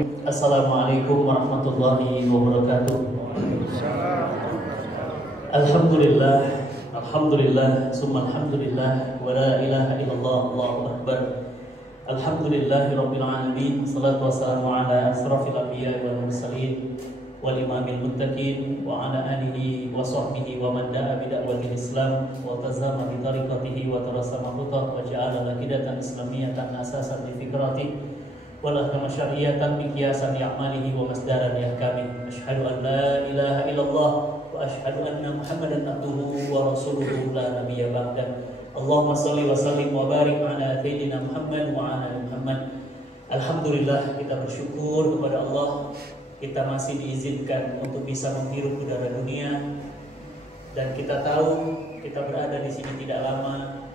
Bismillahirrahmanirrahim. Assalamualaikum warahmatullahi wabarakatuh. Alhamdulillah, summa alhamdulillah, wa la ilaha illallah, Allahu akbar. Alhamdulillahi rabbil alamin. Salatu wassalamu ala asrafil anbiya wal mursalin wal imamil muttaqin wa ala alihi wa sahbihi wa man da'a bi da'watil Islam wa tazama bi tariqatihi wa tarasama khutah wa ja'ala laqidatan islamiyatan asasan li fikrati wala kama syar'iyatan miqyasan li a'malihi wa masdaran li ahkami. Asyhadu an la ilaha illallah wa asyhadu anna Muhammadan abduhu wa rasuluhu la nabiyya ba'da. Allahumma shalli wa sallim wa barik ala sayyidina Muhammad wa ala Muhammad. Alhamdulillah, kita bersyukur kepada Allah, kita masih diizinkan untuk bisa menghirup udara dunia, dan kita tahu kita berada di sini tidak lama,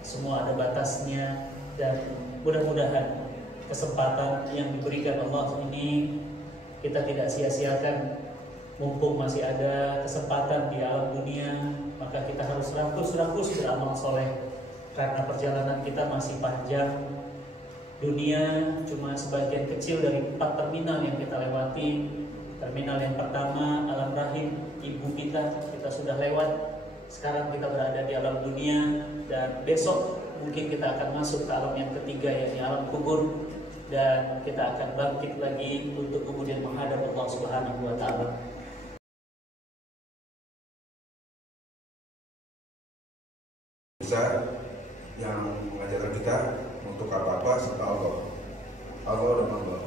semua ada batasnya, dan mudah-mudahan kesempatan yang diberikan Allah ini kita tidak sia-siakan. Mumpung masih ada kesempatan di alam dunia, maka kita harus rakus beramal soleh, karena perjalanan kita masih panjang. Dunia cuma sebagian kecil dari 4 terminal yang kita lewati. Terminal yang pertama, alam rahim ibu kita sudah lewat. Sekarang kita berada di alam dunia, dan besok mungkin kita akan masuk ke alam yang ketiga, yaitu alam kubur, dan kita akan bangkit lagi untuk kemudian menghadap Allah Subhanahu wa taala. Besar yang mengajarkan kita untuk apa-apa serta Allah dan Allah.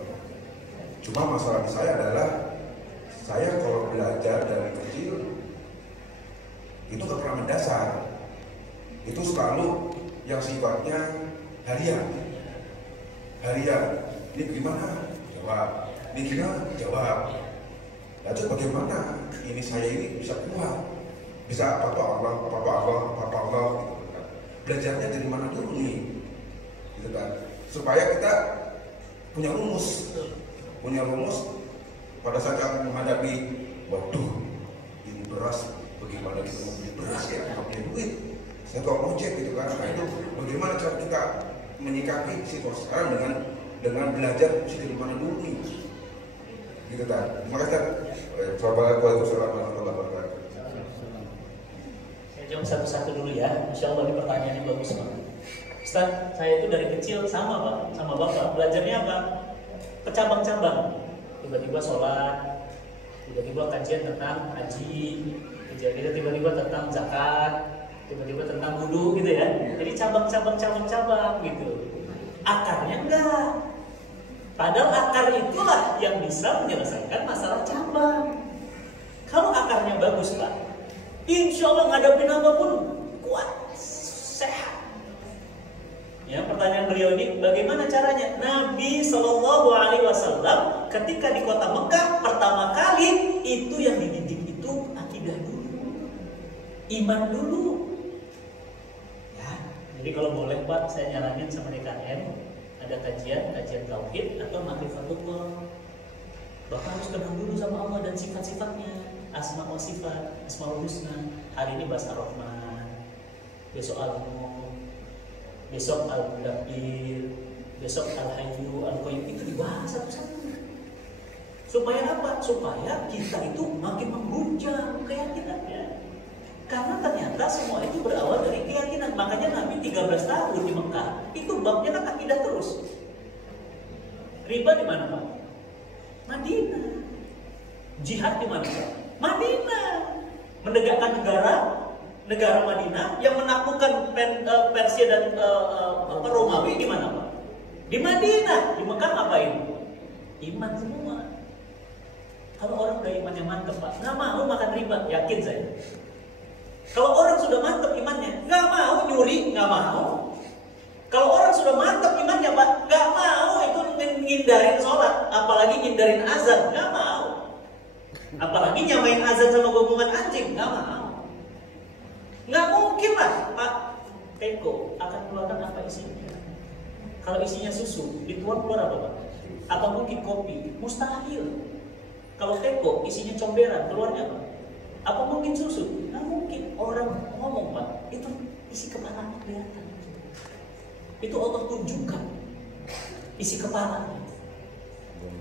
Cuma masalah saya adalah, saya kalau belajar dari kecil itu gak pernah mendasar. Itu selalu yang sifatnya harian. Ini gimana? Jawab. Ini gimana? Jawab. Lalu bagaimana ini saya ini bisa kuat? Bisa apa Allah gitu. Belajarnya dari mana dulu nih, gitu kan? Supaya kita punya rumus pada saat yang menghadapi, waduh, ini beras, bagaimana kita mau beli beras ya, nggak punya duit, saya kok ojek gitu kan? Nah itu bagaimana cara kita menyikapi situasi sekarang dengan belajar dari mana dulu nih, gitu kan? Terima kasih. Waalaikumsalam warahmatullahi wabarakatuh. Jawab satu-satu dulu ya. Insya Allah ini pertanyaannya bagus banget. Ustaz, saya itu dari kecil sama Bapak. Belajarnya apa? Kecabang-cabang. Tiba-tiba sholat, tiba-tiba kajian tentang haji, tiba-tiba tentang zakat, tiba-tiba tentang wudu gitu ya. Jadi cabang gitu. Akarnya enggak. Padahal akar itulah yang bisa menyelesaikan masalah cabang. Kalau akarnya bagus, Pak, insya Allah ngadapin apapun kuat, sehat. Ya, pertanyaan beliau ini, bagaimana caranya? Nabi Shallallahu Alaihi Wasallam ketika di kota Mekah pertama kali itu yang dididik itu akidah dulu, iman dulu. Ya, jadi kalau boleh Pak, saya nyaranin sama DKM ada kajian tauhid atau ma'rifatullah. Bapak harus kenal dulu sama Allah dan sifat-sifatnya. Asma wa sifat, Asmaul Husna. Hari ini bahas Ar-Rahman, besok Al-Mulk, besok Al-Mudabbir, besok Al-Hayyu, Al-Qayyum. Itu dibahas satu-satu. Supaya apa? Supaya kita itu makin mengguncang keyakinannya. Karena ternyata semua itu berawal dari keyakinan. Makanya Nabi 13 tahun di Mekah itu babnya kan akidah terus. Riba di mana, Pak? Madinah. Jihad di mana, Pak? Madinah. Menegakkan negara Madinah yang menaklukkan Persia dan Romawi di mana, Pak? Di Madinah. Di Mekah ngapain? Iman semua. Kalau orang udah imannya mantep, Pak, nggak mau makan riba, yakin saya. Kalau orang sudah mantep imannya, nggak mau nyuri, nggak mau. Kalau orang sudah mantep imannya, Pak, nggak mau itu ngindarin sholat, apalagi ngindarin azan, nggak mau. Apalagi nyamain azan sama gonggongan anjing, nggak mau. Nggak mungkin lah Pak Teko akan keluarkan apa isinya. Kalau isinya susu, dituang keluar apa, Pak? Atau mungkin kopi, mustahil. Kalau Teko isinya comberan, keluarnya apa? Apa mungkin susu? Nggak mungkin. Orang ngomong, Pak, itu isi kepalanya kelihatan. Itu Allah tunjukkan isi kepalanya.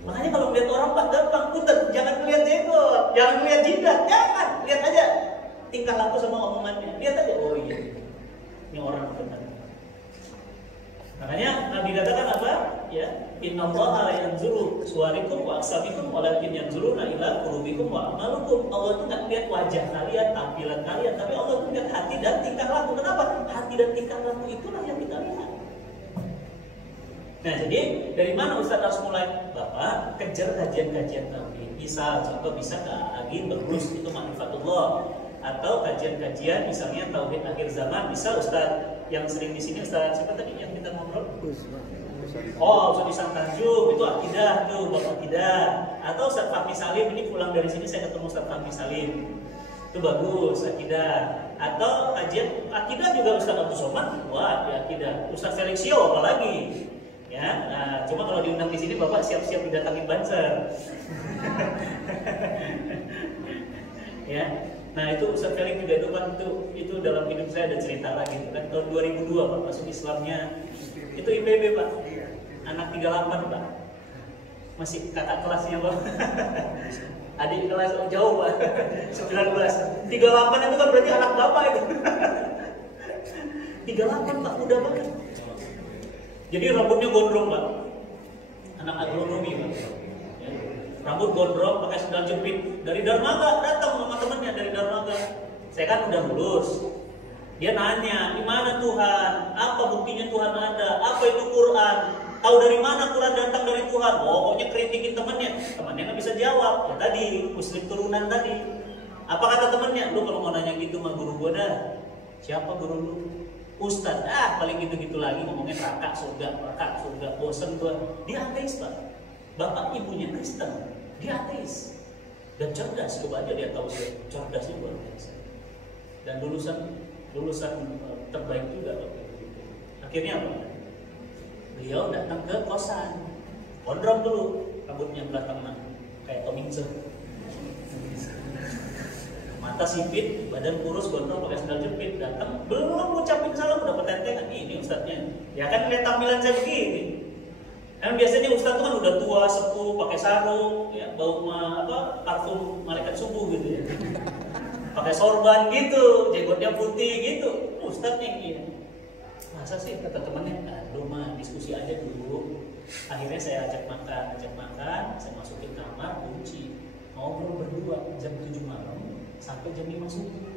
Makanya kalau melihat orang Pak gampang, punten, jangan melihat jenggot, jangan melihat jidat, jangan, lihat aja tingkah laku sama omongannya, lihat aja, oh iya, ini orang benar. Makanya Nabi katakan apa? Ya, innallaha la yanzuru suwarikum wa asabikum walakin yanzuruna ila qulubikum wa amalukum. Allah itu nggak lihat wajah kalian, tampilan kalian, tapi Allah itu lihat hati dan tingkah laku. Kenapa? Hati dan tingkah laku itulah yang kita lihat. Nah, jadi dari mana Ustaz harus mulai? Bapak kejar kajian-kajian tauhid. Bisa, contoh bisa ke Agin Berus, itu Ma'rifatullah. Atau kajian-kajian misalnya tauhid akhir zaman, bisa Ustaz yang sering di sini Ustaz siapa tadi yang kita ngobrol? Oh, Ustaz Isan Tanjung, itu akidah tuh, bab akidah. Atau Ustaz Fahmi Salim, ini pulang dari sini saya ketemu Ustaz Fahmi Salim. Itu bagus akidah. Atau kajian akidah juga Ustaz Abdul Somad, wah di akidah. Ustaz Felixio apalagi? Ya, nah, cuma kalau diundang di sini Bapak siap-siap didatangin Banser. Ya. Nah, itu Ustaz Felix juga itu kan itu dalam hidup saya ada cerita lagi kan tahun 2002 Pak masuk Islamnya. Itu IPB Pak. Anak 38 Pak. Masih kakak kelasnya Pak. Adik kelas jauh Pak. 19. 38 itu kan berarti anak Bapak itu. 38 Pak, muda banget. Jadi rambutnya gondrong Pak. Anak agronomi Pak. Ya. Rambut gondrong, pakai sandal jepit. Dari Darmaga datang sama temannya dari Darmaga. Saya kan udah lulus. Dia nanya, di mana Tuhan? Apa buktinya Tuhan ada? Apa itu Quran? Tahu dari mana Quran datang dari Tuhan? Pokoknya kritikin temannya. Temannya nggak bisa jawab. Ya tadi Muslim turunan tadi. Apa kata temannya? Lu kalau mau nanya gitu sama guru gua dah. Siapa guru lu? Ustadz, paling gitu-gitu lagi ngomongin raka surga, bosen gua. Dia ateis Pak. Bapak ibunya Kristen, dia ateis. Dan cerdas, coba aja dia tahu cerdasnya luar biasa. Dan lulusan terbaik juga waktu itu. Akhirnya apa? Beliau datang ke kosan, gondrong dulu, rambutnya belah tengah, kayak Tom Ince. Mata sipit, badan kurus, gondrong, pakai sandal jepit, datang, belum ngucapin salam udah petentengan. Ini ustadznya. Ya kan lihat tampilan saya begini. Kan biasanya ustadz tuh kan udah tua, sepuh, pakai sarung, ya, bau parfum malaikat subuh gitu ya. Pakai sorban gitu, jenggotnya putih gitu. Ustadznya ini. Masa sih kata temannya, lu mah diskusi aja dulu. Akhirnya saya ajak makan, saya masukin kamar, kunci, ngobrol berdua jam 7 malam. Sampai jam 5 subuh.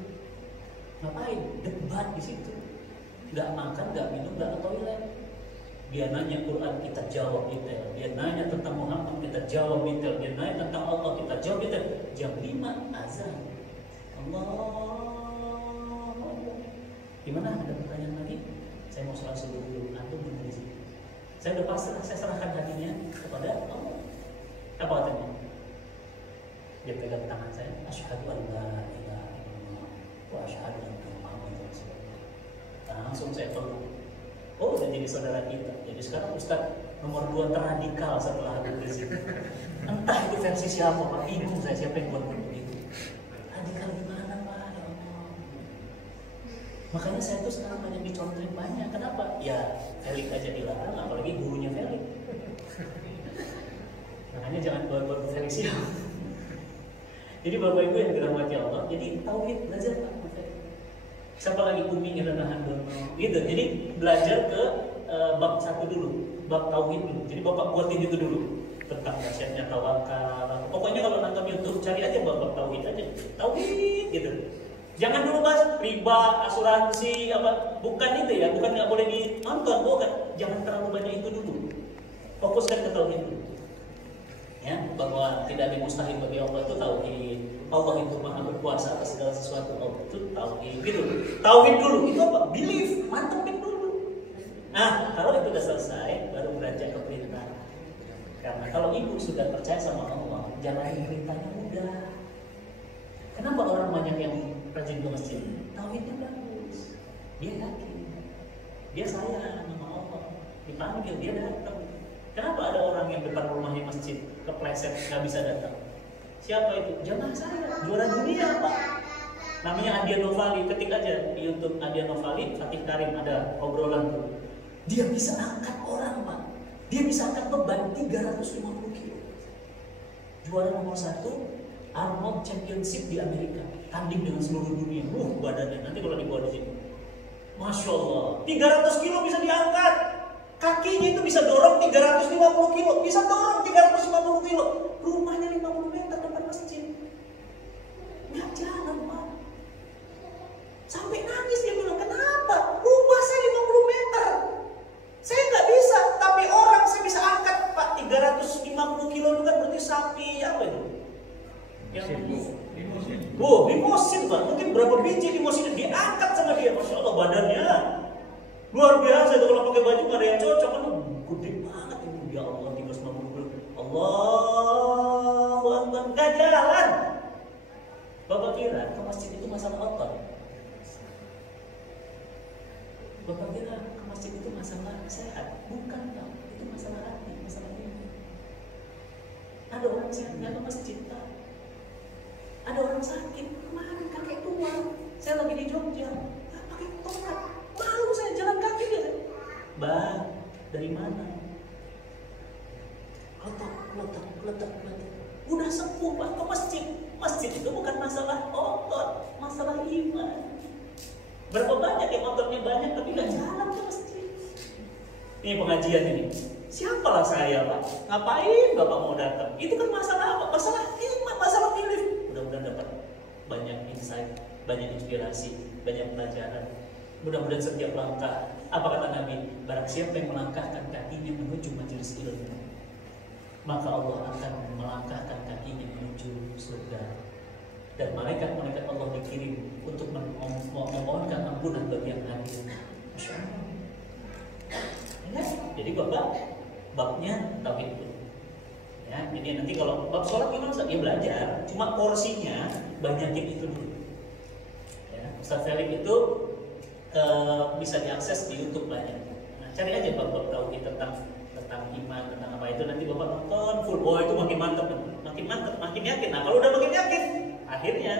Ngapain? Debat di situ. Nggak makan, nggak minum, nggak ke toilet. Dia nanya Quran, kita jawab detail. Dia nanya tentang Muhammad, kita jawab detail. Dia nanya tentang Allah, kita jawab detail. Jam 5 azan. Allah. Gimana? Ada pertanyaan lagi? Saya mau sholat subuh dulu. Antum benar di sini. Saya udah pasrah, saya serahkan hatinya kepada Allah. Apa katanya? Dia pegang tangan saya, asyhadu an la ilaha illallah wa asyhadu anna Muhammadar Rasulullah. Langsung saya peluk. Oh, udah jadi saudara kita. Jadi sekarang Ustaz nomor 2 terradikal setelah hadir di sini. Entah itu versi siapa, Pak. Bingung saya siapa yang buat begitu. Radikal gimana, Pak? Ya Allah. Makanya saya tuh sekarang banyak dicontohin banyak. Kenapa? Ya, Felix aja dilarang, apalagi gurunya Felix. Makanya jangan bawa-bawa Felix ya. Jadi Bapak Ibu yang dirahmati Allah, jadi tauhid belajar Pak. Siapa lagi Kuming dan Nahandono gitu. Jadi belajar ke bab 1 dulu, bab tauhid dulu. Jadi Bapak buatin itu dulu tentang dahsyatnya tawakal. Pokoknya kalau nonton YouTube cari aja bab tauhid aja. Tauhid gitu. Jangan dulu bahas riba, asuransi apa, bukan itu ya, bukan nggak boleh ditonton, bukan. Jangan terlalu banyak itu dulu. Fokuskan ke tauhid dulu. Ya, bahwa tidak ada mustahil bagi Allah itu tauhid. Allah itu maha berkuasa atas segala sesuatu. Allah itu tauhid gitu. Tauhid dulu itu apa? Belief, mantepin dulu. Nah, kalau itu sudah selesai, baru beranjak ke perintah. Karena kalau ibu sudah percaya sama Allah, jalanin perintahnya mudah. Kenapa orang banyak yang rajin ke masjid? Tauhidnya bagus. Dia yakin. Dia sayang sama Allah. Dipanggil, dia datang. Kenapa ada orang yang depan rumahnya masjid kepleset nggak bisa datang? Siapa itu? Jamaah saya, juara dunia Pak. Namanya Adia Novali, ketik aja di YouTube Adia Novali, Fatih Karim ada obrolan tuh. Dia bisa angkat orang Pak. Dia bisa angkat beban 350 kilo. Juara nomor 1 Arnold Championship di Amerika, tanding dengan seluruh dunia. Badannya nanti kalau dibawa di sini, Masya Allah, 300 kilo bisa diangkat. Kakinya itu bisa dorong 350 kilo, bisa dorong 350 kilo. Rumahnya 50 meter depan masjid. Nggak jalan, Pak. Sampai nangis dia bilang, kenapa? Rumah saya 50 meter. Saya nggak bisa, tapi orang saya bisa angkat, Pak. 350 kilo itu kan berarti sapi, apa itu? Limosin, Pak. Mungkin berapa biji limosin diangkat sama dia. Masya Allah, badannya luar biasa. Itu kalau pakai baju nggak ada yang cocok, kan gede banget ini. Ya Allah, 350 kilo. Allahu Akbar, nggak jalan. Bapak kira ke masjid itu masalah otot? Bapak kira ke masjid itu masalah sehat? Bukan, Pak. Itu masalah hati, masalah ini. Ada orang sehat nggak ke masjid, Pak? Ada orang sakit, kemarin kakek tua, saya lagi di Jogja, pakai tongkat, malu saya jalan kaki dia. Bang, dari mana? Letak. Udah sepuh, Pak, ke masjid. Masjid itu bukan masalah otot, masalah iman. Berapa banyak yang motornya banyak tapi nggak jalan ke masjid. Ini pengajian ini. Siapalah saya, Pak? Ngapain Bapak mau datang? Itu kan masalah apa? Masalah iman, masalah belief. Mudah-mudahan dapat banyak insight, banyak inspirasi, banyak pelajaran. Mudah-mudahan setiap langkah, apa kata Nabi? Barang siapa yang melangkahkan kakinya menuju majelis ilmu, maka Allah akan melangkahkan kakinya menuju surga. Dan malaikat-malaikat Allah dikirim untuk memohonkan ampunan bagi yang hadir. Masya Allah. Ya, jadi Bapak babnya tauhid itu. Ya, jadi nanti kalau bab sholat gimana Ustaz? Ya belajar, cuma porsinya banyakin itu dulu. Ya, Ustaz Felix itu bisa diakses di YouTube banyak. Nah, cari aja bab-bab tauhid tentang iman, tentang apa itu, nanti Bapak nonton full. Oh, itu makin mantap, makin yakin. Nah, kalau udah makin yakin, akhirnya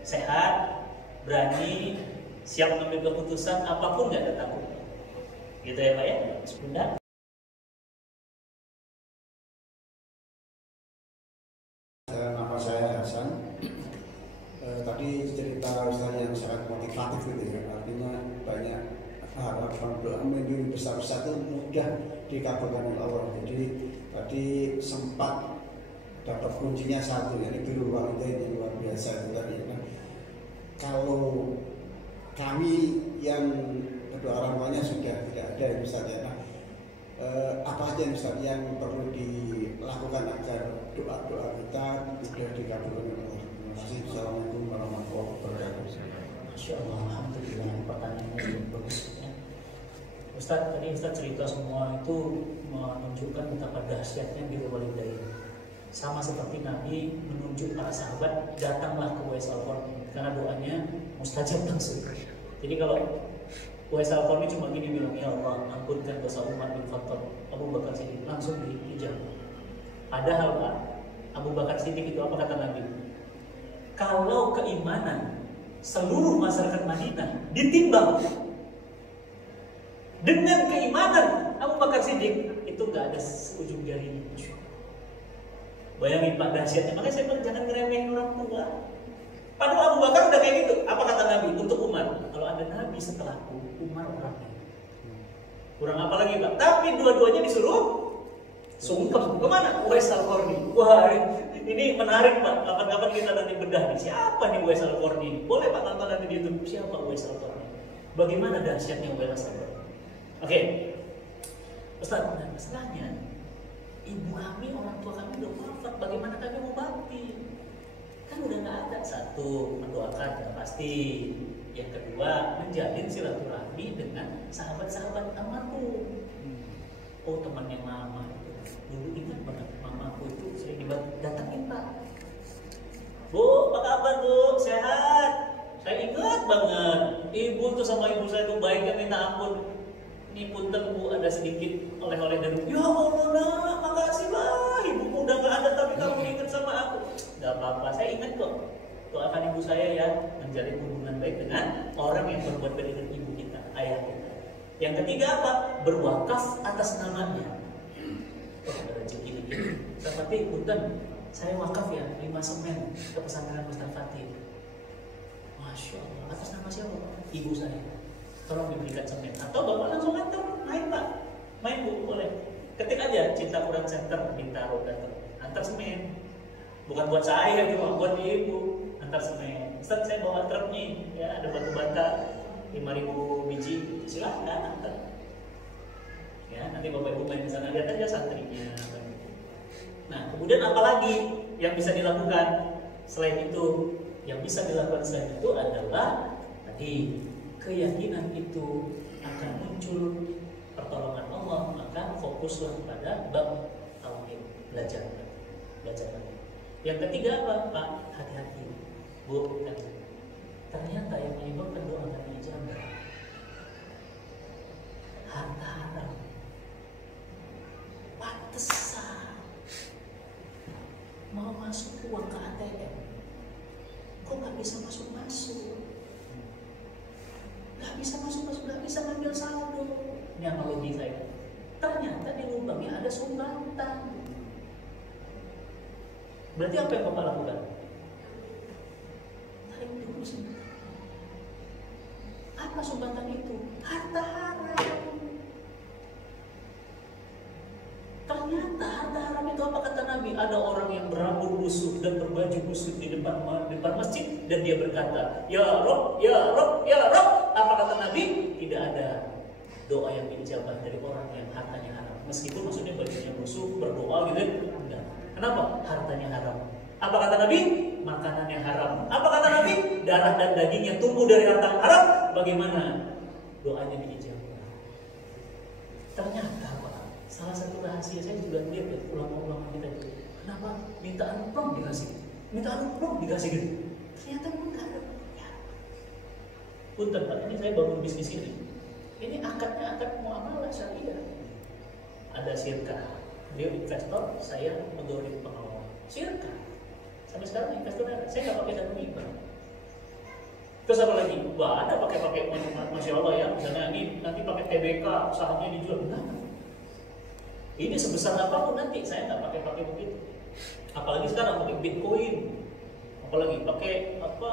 sehat, berani, siap mengambil keputusan apapun, nggak ada takut. Gitu ya Pak ya. Bunda. Nama saya Hasan. Tadi cerita Ustaz yang sangat motivatif gitu ya. Artinya banyak harapan, doa mimpi besar-besar itu mudah dikabulkan oleh Allah. Jadi tadi sempat dapat kuncinya satu, yaitu biru walidain yang luar biasa itu tadi. Nah, kalau kami yang kedua orang tuanya sudah tidak ada ya Ustaz ya. Nah, apa aja Ustaz yang perlu dilakukan agar doa-doa kita sudah dikabulkan oleh Allah? Terima kasih. Assalamualaikum warahmatullahi wabarakatuh. Masya Allah, alhamdulillah, pertanyaannya bagus ya. Ustaz, tadi Ustaz cerita semua itu menunjukkan betapa dahsyatnya biru walidain. Sama seperti Nabi menunjuk para sahabat, datanglah ke Uwais Al-Qarni karena doanya mustajab langsung. Jadi kalau Uwais Al-Qarni cuma gini bilang, ya Allah, ampunkan dosa Umar bin Khattab, Abu Bakar Siddiq, langsung diijabah. Padahal Pak, Abu Bakar Siddiq itu apa kata Nabi? Kalau keimanan seluruh masyarakat Madinah ditimbang dengan keimanan Abu Bakar Siddiq, itu nggak ada seujung jari. Bayangin Pak dahsyatnya. Makanya saya bilang jangan ngeremehin orang tua. Padahal Abu Bakar udah kayak gitu. Apa kata Nabi untuk Umar? Kalau ada Nabi setelahku, Umar orangnya. Kurang apa lagi Pak? Tapi dua-duanya disuruh sungkem. Kemana? Uwais Al-Qarni. Wah, ini menarik Pak. Kapan-kapan kita nanti bedah nih. Siapa nih Uwais Al-Qarni? Boleh Pak tonton nanti di YouTube. Siapa Uwais Al-Qarni? Bagaimana dahsyatnya Uwais Al-Qarni? Oke. Ustaz, masalahnya ibu kami, orang tua kami udah wafat. Bagaimana kami mau bakti? Kan udah nggak ada. Satu, mendoakan ya pasti. Yang kedua, menjalin silaturahmi dengan sahabat-sahabat almarhum. Oh, teman yang lama itu. Dulu ingat banget, mamaku itu sering didatangin Pak. Bu, apa kabar Bu? Sehat? Saya ingat banget. Ibu tuh sama ibu saya tuh baiknya minta ampun. Ini punten Bu, ada sedikit oleh-oleh dari Bu. Ya Allah nak, makasih lah. Ibumu udah gak ada tapi kamu ingat sama aku. Gak apa-apa, saya ingat kok. Doakan ibu saya ya, menjalin hubungan baik dengan orang yang berbuat baik dengan ibu kita, ayah kita. Yang ketiga apa? Berwakaf atas namanya. Ustaz Fatih, punten, saya wakaf ya 5 semen ke pesantren Ustaz Fatih. Masya Allah, atas nama siapa Pak? Ibu saya. Tolong diberikan semen. Atau Bapak langsung antar, main Pak. Main Bu, boleh. Ketik aja Cinta Quran Center, Bintaro, datang. Antar semen. Bukan buat saya gitu, buat ibu. Antar semen. Ustaz, saya bawa truk nih, ya ada batu bata 5.000 biji, silahkan antar. Ya, nanti Bapak Ibu main di sana, lihat aja santrinya. Nah, kemudian apa lagi yang bisa dilakukan selain itu? Yang bisa dilakukan selain itu adalah tadi keyakinan itu akan muncul pertolongan Allah, maka fokuslah pada bab tauhid, belajar lagi. Yang ketiga apa, Pak? Hati-hati, Bu. Ternyata yang menyebabkan doa nggak dijabah harta haram. Pantesan mau masuk uang ke ATM, kok nggak bisa masuk, nggak bisa masuk, nggak bisa ngambil saldo. Ini analogi saya. Ternyata di lubangnya ada sumbatan. Berarti apa yang Bapak lakukan? Tarik dulu sebentar. Apa sumbatan itu? Harta haram. Ternyata harta haram itu apa kata Nabi? Ada orang yang berambut busuk dan berbaju busuk di depan masjid dan dia berkata, Ya Rob, ya Rob, ya Rob. Apa kata Nabi? Tidak ada doa yang dijabah dari orang yang hartanya haram. Meskipun maksudnya bajunya busuk, berdoa gitu. Enggak. Kenapa? Hartanya haram. Apa kata Nabi? Makanannya haram. Apa kata Nabi? Darah dan dagingnya tumbuh dari harta haram. Bagaimana doanya dijabah? Ternyata Pak, salah satu rahasia saya juga lihat ya, ulama-ulama kita itu. Kenapa minta amplop dikasih? Minta amplop dikasih gitu. Ternyata enggak ada. Ya. Punten Pak, ini saya bangun bisnis ini. Ini akadnya akad muamalah syariah. Ada syirkah. Dia investor, saya pegawai pengelola. Syirkah. Sampai sekarang investornya saya nggak pakai satu riba. Terus apa lagi? Wah, ada pakai Masya Allah ya. Misalnya ini nanti pakai TBK, sahamnya dijual. Enggak. Ini sebesar apapun nanti saya nggak pakai begitu. Apalagi sekarang pakai Bitcoin, apalagi pakai apa?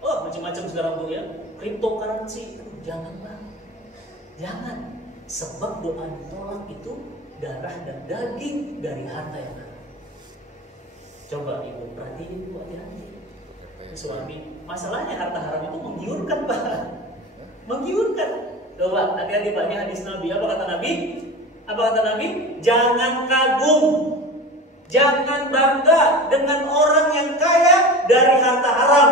Oh, macam-macam sekarang tuh ya. Cryptocurrency. Jangan Bang. Jangan. Sebab doa ditolak itu darah dan daging dari harta yang haram. Coba Ibu perhatiin, Ibu hati-hati. Suami, masalahnya harta haram itu menggiurkan Pak. Menggiurkan. Coba hati-hati Pak, ini hadis Nabi. Apa kata Nabi? Apa kata Nabi? Jangan kagum, jangan bangga dengan orang yang kaya dari harta haram.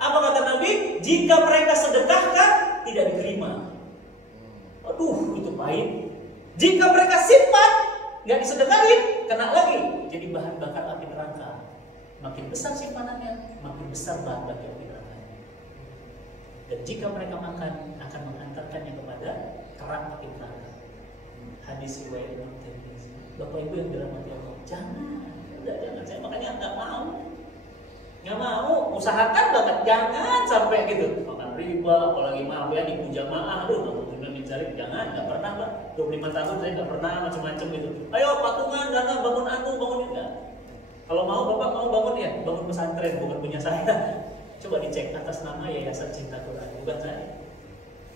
Apa kata Nabi? Jika mereka sedekahkan, tidak diterima. Aduh, itu pahit. Jika mereka simpan, nggak disedekahin, kena lagi. Jadi bahan bakar api neraka. Makin besar simpanannya, makin besar bahan bakar api neraka. Dan jika mereka makan, akan mengantarkannya kepada kerak api neraka. Hadis riwayat Imam Tirmidzi. Bapak Ibu yang dirahmati Allah, jangan. Saya makanya nggak mau, usahakan banget, jangan sampai gitu. Makan riba, apalagi maaf ya di jamaah, mencari, jangan, nggak pernah Pak. 25 tahun saya nggak pernah macam-macam gitu. Ayo patungan dana bangun enggak. Kalau mau Bapak mau bangun ya, bangun pesantren, bukan punya saya. Coba dicek atas nama Yayasan Cinta Quran, bukan saya.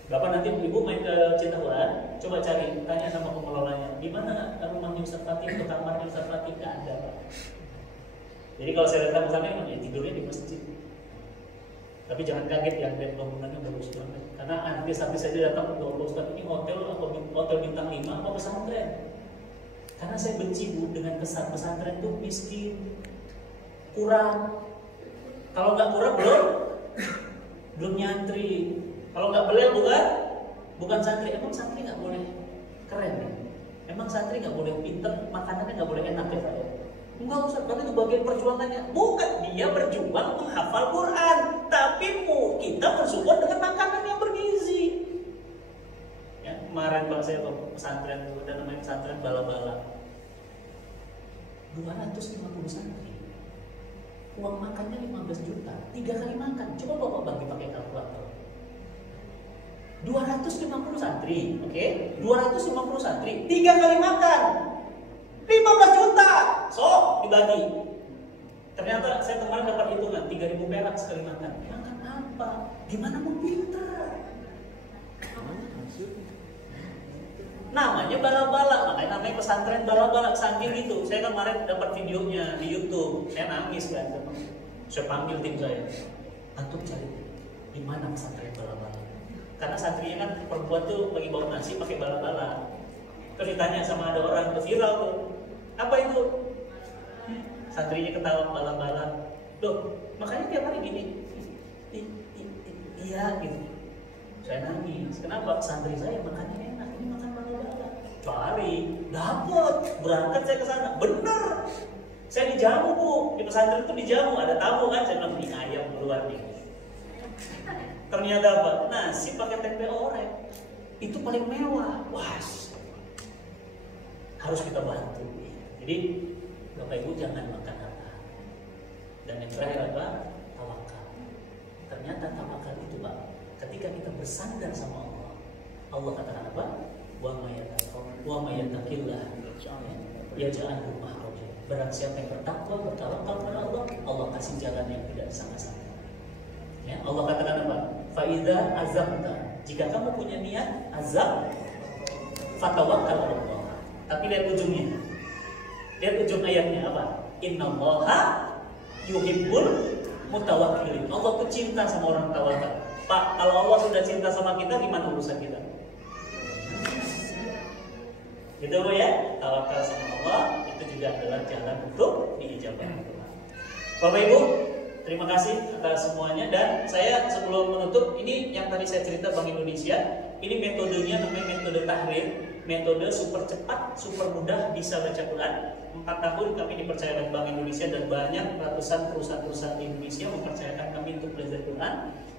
Bapak nanti Ibu main ke Cinta Quran, coba cari, tanya sama pengelolanya, di mana rumahnya Ustaz Fatih atau kamarnya Ustaz Fatih? Nggak ada Pak. Jadi kalau saya datang ke sana, ya tidurnya di masjid. Tapi jangan kaget ya, lihat bangunannya bagus banget. Karena artis-artis saja datang ke Ustaz, ini hotel atau hotel bintang 5 atau pesantren. Karena saya benci Bu dengan kesan pesantren itu miskin, kurang. Kalau nggak kurang belum nyantri. Kalau nggak belel bukan santri. Emang santri nggak boleh keren ya? Emang santri nggak boleh pinter, makanannya nggak boleh enak ya Pak ya? Enggak Ustaz, berarti itu bagian perjuangannya. Bukan, dia berjuang menghafal Quran, tapi kita bersyukur dengan makanan yang bergizi. Ya, kemarin Pak saya ke pesantren, ada namanya pesantren Bala-Bala. 250 santri. Uang makannya 15 juta, 3 kali makan. Coba Bapak bagi pakai kalkulator. 250 santri, oke? 250 santri, 3 kali makan. 15 juta. bagi. Ternyata saya kemarin dapat hitungan 3.000 perak sekali makan. Makan apa? Gimana mau pintar? Namanya bala-bala, makanya namanya pesantren bala-bala, saking gitu. Saya kemarin dapat videonya di YouTube, saya nangis kan. Saya panggil tim saya, antum cari di mana pesantren bala-bala. Karena santrinya kan perempuan tuh bagi bawa nasi pakai bala-bala. Terus ditanya sama ada orang, itu viral tuh, apa itu? Santrinya ketawa bala-bala. Loh, makanya tiap hari gini. Iya gitu. Saya nangis. Kenapa? Santri saya makannya enak. Ini makan bala-bala. Cari, dapat. Berangkat saya ke sana. Bener. Saya dijamu bu. Di pesantren itu dijamu. Ada tamu kan? Saya bilang ini ayam keluar nih. Ternyata apa? Nasi pakai tempe orek. Itu paling mewah. Wah. Harus kita bantu. Jadi Bapak Ibu jangan makan apa. Dan yang terakhir apa? Tawakal. Ternyata tawakal itu Pak, ketika kita bersandar sama Allah, Allah katakan apa? Wa may yattaqillah yaj'al makhraja. Barang siapa yang bertakwa, bertawakal kepada Allah, Allah kasih jalan yang tidak disangka-sangka. Ya, Allah katakan apa? Fa idza azamta, jika kamu punya niat azam, fatawakkal 'ala Allah. Tapi lihat ujungnya. Lihat ujung ayatnya apa? Innallaha yuhibbul mutawakkilin. Allah tuh cinta sama orang tawakal. Pak, kalau Allah sudah cinta sama kita, gimana urusan kita? Gitu Bu ya, tawakal sama Allah itu juga adalah jalan untuk diijabah. Bapak Ibu, terima kasih atas semuanya. Dan saya sebelum menutup, ini yang tadi saya cerita Bank Indonesia, ini metodenya namanya metode tahrir, metode super cepat, super mudah bisa baca Quran. 4 tahun kami dipercaya oleh Bank Indonesia dan banyak ratusan perusahaan-perusahaan di Indonesia mempercayakan kami untuk belajar Quran.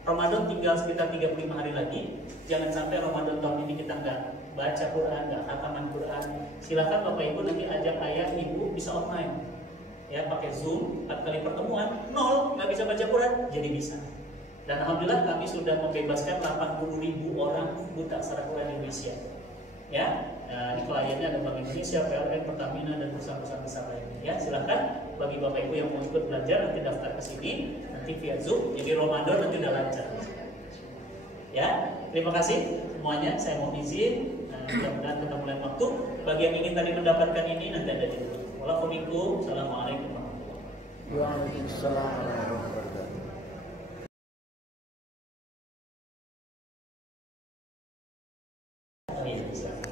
Ramadan tinggal sekitar 35 hari lagi. Jangan sampai Ramadan tahun ini kita nggak baca Quran, nggak khataman Quran. Silakan Bapak Ibu nanti ajak ayah ibu bisa online, ya pakai Zoom 4 kali pertemuan, 0 nggak bisa baca Quran, jadi bisa. Dan alhamdulillah kami sudah membebaskan 80.000 orang buta aksara Quran di Indonesia. Ya, ini kliennya ada Bank Indonesia, PLN, Pertamina dan perusahaan-perusahaan besar lainnya. Ya, silakan bagi Bapak Ibu yang mau ikut belajar nanti daftar ke sini, nanti via Zoom. Jadi Ramadan nanti udah lancar. Ya, terima kasih semuanya. Saya mau izin. Mudah-mudahan ketemu lain waktu. Bagi yang ingin tadi mendapatkan ini nanti ada di dulu. Waalaikumsalam warahmatullahi wabarakatuh. Waalaikumsalam warahmatullahi wabarakatuh. Waalaikumsalam.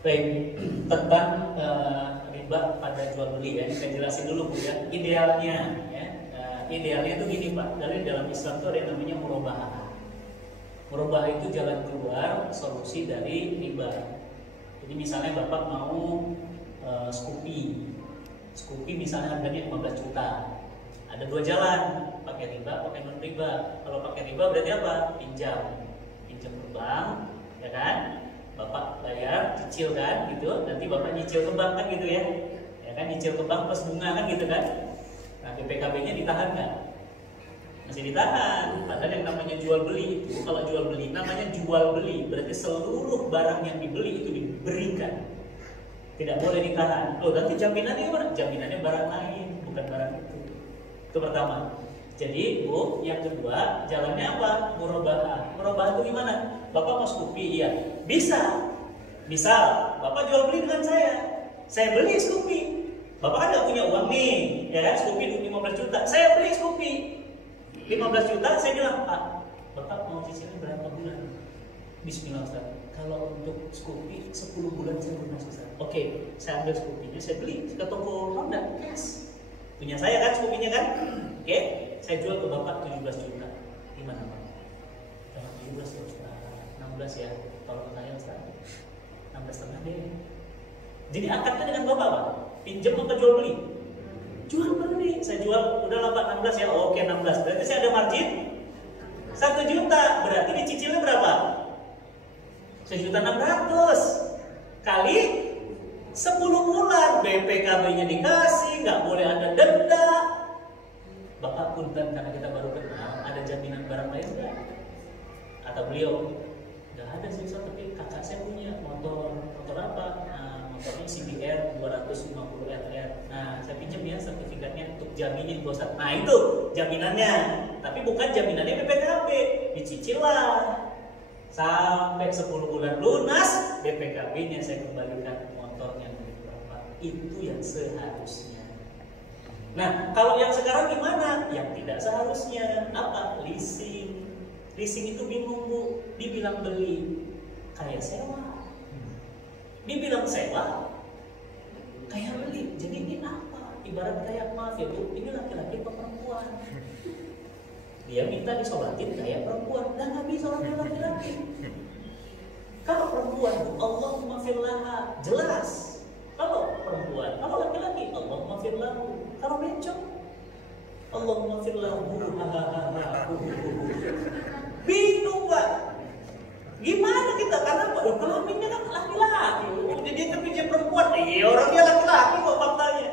Baik, tentang riba pada jual beli ya, saya jelasin dulu Bu ya. Idealnya ya, idealnya itu gini Pak, dari dalam Islam itu ada yang namanya murabahah. Murabahah itu jalan keluar solusi dari riba. Jadi misalnya Bapak mau Scoopy misalnya harganya 15 juta. Ada 2 jalan, pakai riba, pakai non riba. Kalau pakai riba berarti apa? Pinjam ke bank, ya kan? Bapak bayar, cicil kan, gitu. Nanti Bapak nyicil ke bank kan gitu ya. Ya kan, nyicil ke bank plus bunga kan gitu kan. Nah, BPKB-nya ditahan kan? Masih ditahan. Padahal yang namanya jual beli itu, kalau jual beli namanya jual beli, berarti seluruh barang yang dibeli itu diberikan. Tidak boleh ditahan. Loh, nanti jaminannya gimana? Jaminannya barang lain, bukan barang itu. Itu pertama. Jadi Bu, yang kedua jalannya apa? Murabahah. Murabahah itu gimana? Bapak mau Scoopy? Iya. Bisa. Misal Bapak jual beli dengan saya beli Scoopy. Bapak kan nggak punya uang nih, ya kan? Scoopy 15 juta, saya beli Scoopy 15 juta, saya bilang, Pak, Bapak mau cicilnya berapa bulan? Bismillah Ustaz. Kalau untuk Scoopy 10 bulan saya lunas Ustaz. Oke, saya ambil Scoopy-nya, saya beli ke toko Honda, cash. Punya saya kan Scoopy-nya kan? Oke, saya jual ke Bapak 17 juta. Gimana Pak? Jangan 17 ya Ustaz, 16 ya. Kalau ke saya Ustaz, 16,5 deh. Jadi akadnya dengan Bapak Pak? Pinjam apa jual beli? Jual beli. Saya jual, udah lah Pak 16 ya. Oke 16. Berarti saya ada margin 1 juta. Berarti dicicilnya berapa? 1.600.000 kali 10 bulan. BPKB-nya dikasih, nggak boleh ada denda. Bapak punten karena kita baru kenal, ada jaminan barang lain nggak? Kata beliau, nggak ada sih Ustaz, tapi kakak saya punya motor apa? Motornya CBR 250 RR. Nah, saya pinjam ya sertifikatnya untuk jaminin Bos. Nah, itu jaminannya. Tapi bukan jaminannya BPKB. Dicicil lah. Sampai 10 bulan lunas, BPKB-nya saya kembalikan motornya berapa. Itu yang seharusnya. Nah, kalau yang sekarang gimana? Yang tidak seharusnya. Apa? Leasing. Leasing itu bingung Bu. Dibilang beli kayak sewa. Dibilang sewa kayak beli. Jadi ini apa? Ibarat kayak, maaf ya Bu, ini laki-laki atau perempuan? Dia minta disolatin kayak perempuan, dan nggak bisa orang laki-laki. Kalau perempuan Bu, Allahumma firlaha, jelas. Kalau perempuan, kalau laki-laki, Allahumma firlahu. Kalau bencong, Allahumma firlahu. Bingung Pak. Gimana kita? Karena kelaminnya kan laki-laki. Jadi dia kepinjam perempuan. Iya, orang dia laki-laki kok faktanya.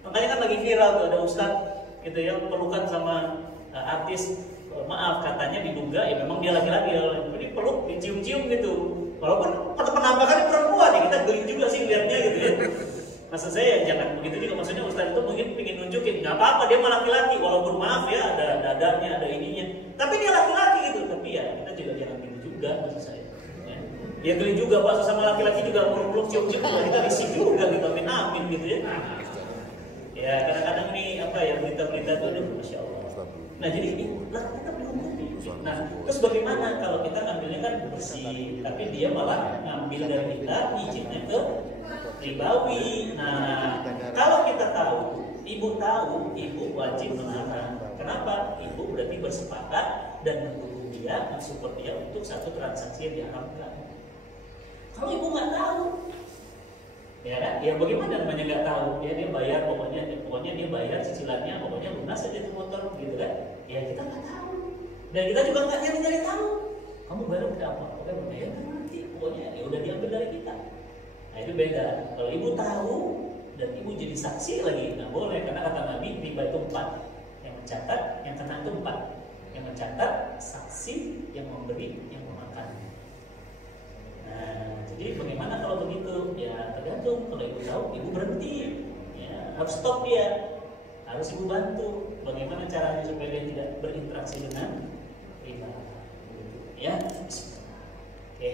Makanya kan lagi viral tuh ada ustaz gitu ya, pelukan sama artis. Maaf katanya diduga ya memang dia laki-laki. Jadi peluk, dicium-cium gitu. Walaupun penampakannya perempuan ya, kita geli juga sih lihatnya gitu ya. Maksud saya jangan begitu juga. Maksudnya ustaz itu mungkin pengen nunjukin nggak apa-apa dia mah laki-laki. Walaupun maaf ya ada dadanya, ada ininya. Tapi dia laki-laki gitu. Tapi ya kita juga jangan gitu juga maksud saya. Ya geli juga Pak, sesama laki-laki juga peluk cium-cium kita risih juga gitu, amin gitu ya. Ya kadang-kadang ini apa ya berita-berita itu ada Masya Allah. Nah jadi ini lah kita belum. Nah terus bagaimana kalau kita ngambilnya kan bersih, tapi dia malah ngambil dari kita izinnya ke ribawi. Nah kalau kita tahu, ibu wajib melarang. Kenapa? Ibu berarti bersepakat dan mendukung dia, mensupport dia untuk satu transaksi yang diharamkan. Kalau ibu nggak tahu, ya kan? Ya bagaimana namanya nggak tahu? Ya dia bayar, pokoknya dia bayar cicilannya, pokoknya lunas aja tuh motor, gitu kan? Ya kita nggak tahu, dan kita juga nggak nyari tahu. Kamu bayar berapa? Pokoknya bayar nanti, pokoknya ya udah diambil dari kita. Nah itu beda. Kalau ibu tahu dan ibu jadi saksi lagi, nggak boleh, karena kata Nabi riba itu 4, yang mencatat, yang kena itu 4, yang mencatat, saksi, yang memberi, yang memakan. Nah, jadi bagaimana kalau begitu? Ya tergantung. Kalau ibu tahu, ibu berhenti. Ya, harus stop dia. Harus ibu bantu. Bagaimana caranya supaya dia tidak berinteraksi dengan riba? Ya, oke.